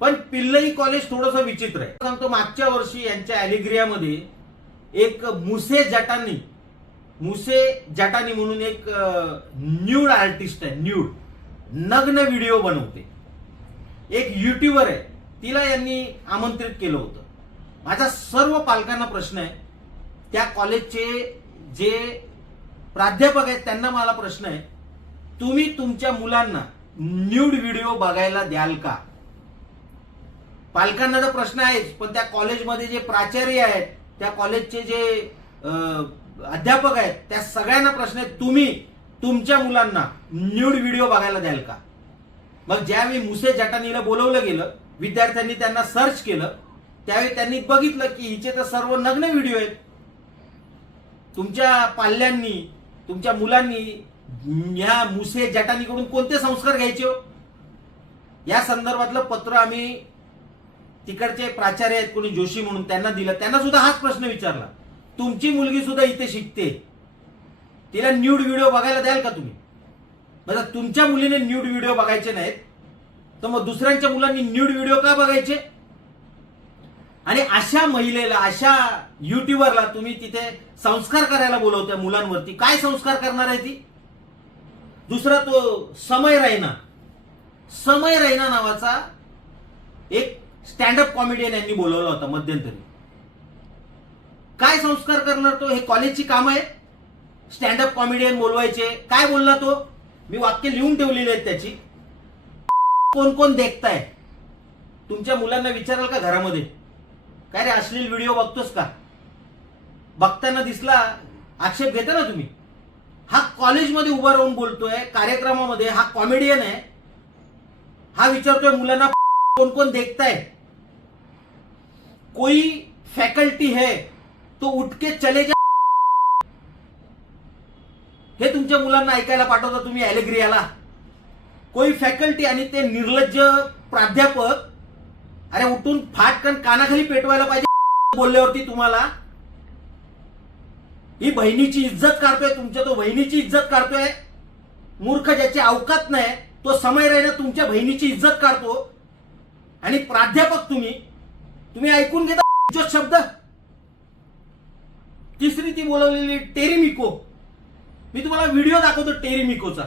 पण पिल्लई कॉलेज थोडंसं विचित्र आहे. सांगतो, मागच्या वर्षी यांच्या ॲलिग्रियामध्ये एक मुसे जटानी म्हणून एक न्यूड आर्टिस्ट आहे, न्यूड नग्न व्हिडिओ बनवते, एक युट्यूबर आहे, तिला यांनी आमंत्रित केलं होतं. माझा सर्व पालकांना प्रश्न आहे, त्या कॉलेजचे जे प्राध्यापक आहेत त्यांना मला प्रश्न आहे, तुम्ही तुमच्या मुलांना न्यूड व्हिडिओ बघायला द्याल का? पालकांना तर प्रश्न आहेच, पण त्या कॉलेजमध्ये जे प्राचार्य आहेत, त्या कॉलेजचे जे अध्यापक आहेत, त्या सगळ्यांना प्रश्न आहे, तुम्ही तुमच्या मुलांना न्यूड व्हिडिओ बघायला द्याल का? मग ज्यावेळी मुसे जटानीला बोलवलं गेलं, विद्यार्थ्यांनी त्यांना सर्च केलं, त्यावेळी त्यांनी बघितलं की हिचे तर सर्व नग्न व्हिडिओ आहेत. तुमच्या पाल्यांनी, तुमच्या मुलांनी ह्या मुसे जटानीकडून कोणते संस्कार घ्यायचे हो? या संदर्भातलं पत्र आम्ही तिकडचे प्राचार्य आहेत, कोणी जोशी म्हणून, त्यांना दिलं. त्यांना सुद्धा हाच प्रश्न विचारला, तुमची मुलगी सुद्धा इथे शिकते, तिला न्यूड व्हिडिओ बघायला द्याल का तुम्ही? म्हणजे तुमच्या मुलीने न्यूड व्हिडिओ बघायचे नाहीत, तर मग दुसऱ्यांच्या मुलांनी न्यूड व्हिडिओ का बघायचे? आणि अशा महिलेला, अशा युट्यूबरला तुम्ही तिथे संस्कार करायला बोलवत्या मुलांवरती. काय संस्कार करणार आहे ती? दुसरा तो समय रैना नावाचा एक स्टँडअप कॉमेडियन यांनी बोलवला होता मध्यंतरी. काय संस्कार करणार तो? हे कॉलेजची कामं आहेत, स्टँडअप कॉमेडियन बोलवायचे. काय बोलला तो? मी वाक्य लिहून ठेवलेली आहेत त्याची. कोण कोण देखताय? तुमच्या मुलांना विचाराल का घरामध्ये, काय रे अश्लील व्हिडिओ बघतोस का? बघताना दिसला आक्षेप घेता ना तुम्ही. हा कॉलेजमध्ये उभा राहून बोलतोय, कार्यक्रमामध्ये हा कॉमेडियन आहे, हा विचारतोय मुलांना कोण कोण देखताय? कोई फैकल्टी है तो उठ के चले जा. हे तुमच्या मुलांना ऐकायला पाठवता तुम्ही ॲलिग्रियाला? कोई फॅकल्टी आणि ते निर्लज्ज प्राध्यापक, अरे उठून फाटकन कानाखाली पेटवायला पाहिजे बोलल्यावरती तुम्हाला. ही बहिणीची इज्जत काढतोय तुमच्या, तो बहिणीची इज्जत काढतोय. मूर्ख ज्याची अवकात नाही तो समय रैना तुमच्या बहिणीची इज्जत काढतो. आणि प्राध्यापक तुम्ही ऐकून घेता जो शब्द. तिसरी ती बोलवलेली टेरिमिको, मी तुम्हाला व्हिडिओ दाखवतो टेरिमिकोचा.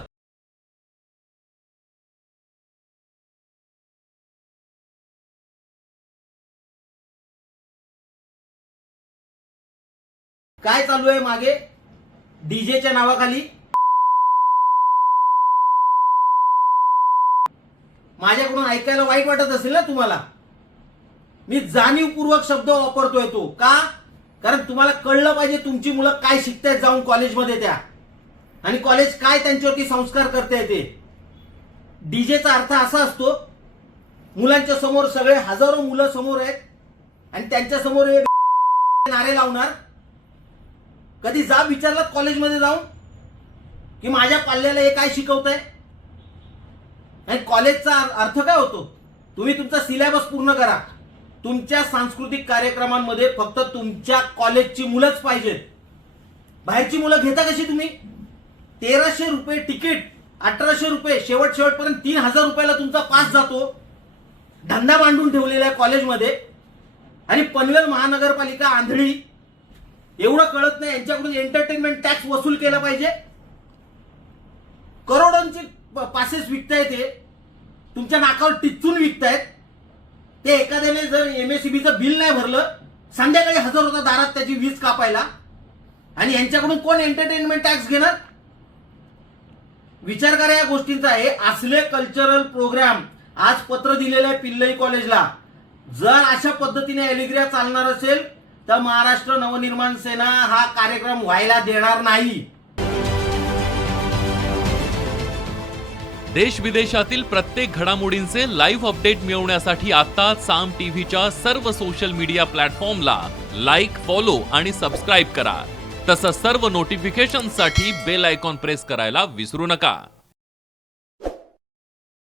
काय चालू आहे मागे डीजेच्या नावाखाली? माझ्याकडून ऐकायला वाईट वाटत असेल ना तुम्हाला. मी जाणीवपूर्वक शब्द वापरतोय तो का? कारण तुम्हाला कळलं पाहिजे तुमची मुलं काय शिकतायत जाऊन कॉलेजमध्ये त्या, आणि कॉलेज काय त्यांच्यावरती संस्कार करते ते. डीजेचा अर्थ असा असतो, मुलांच्या समोर सगळे हजारो मुलं समोर आहेत आणि त्यांच्या समोर नारे लावणार. कधी जा विचारलं कॉलेजमध्ये जाऊन की माझ्या पाल्याला हे काय शिकवतंय? आणि कॉलेजचा अर्थ काय होतो? तुम्ही तुमचा सिलेबस पूर्ण करा. तुमच्या सांस्कृतिक कार्यक्रमांमध्ये फक्त तुमच्या कॉलेजची मुलंच पाहिजेत. बाहेरची मुलं घेता कशी तुम्ही? 1300 रुपये तिकीट, 1800 रुपये, शेवटपर्यंत 3000 रुपयाला तुमचा पास जातो. धंदा बांधून ठेवलेला आहे कॉलेजमध्ये. आणि पनवेल महानगरपालिका आंधळी, एवढं कळत नाही यांच्याकडून एंटरटेनमेंट टॅक्स वसूल केला पाहिजे. करोडोंचे पासेस विकतायत, ते तुमच्या नाकावर टिचून विकतायत. ते एखाद्याने जर एमएससीबीचं बिल नाही भरलं, संध्याकाळी हजर होता दारात त्याची वीज कापायला, आणि यांच्याकडून कोण एंटरटेनमेंट टॅक्स घेणार? विचार करा या गोष्टींचा. हे असले कल्चरल प्रोग्राम आज पत्र दिलेलं आहे पिल्लई कॉलेजला. जर अशा पद्धतीने ॲलिग्रिया चालणार असेल तर महाराष्ट्र नवनिर्माण सेना हा कार्यक्रम व्हायला देणार नाही. देश विदेशातील प्रत्येक घडामोडींचे लाईव्ह अपडेट मिळवण्यासाठी आता साम टीव्हीच्या सर्व सोशल मीडिया प्लॅटफॉर्मला लाईक, फॉलो आणि सबस्क्राईब करा. तसंच सर्व नोटिफिकेशनसाठी बेल आयकॉन प्रेस करायला विसरू नका.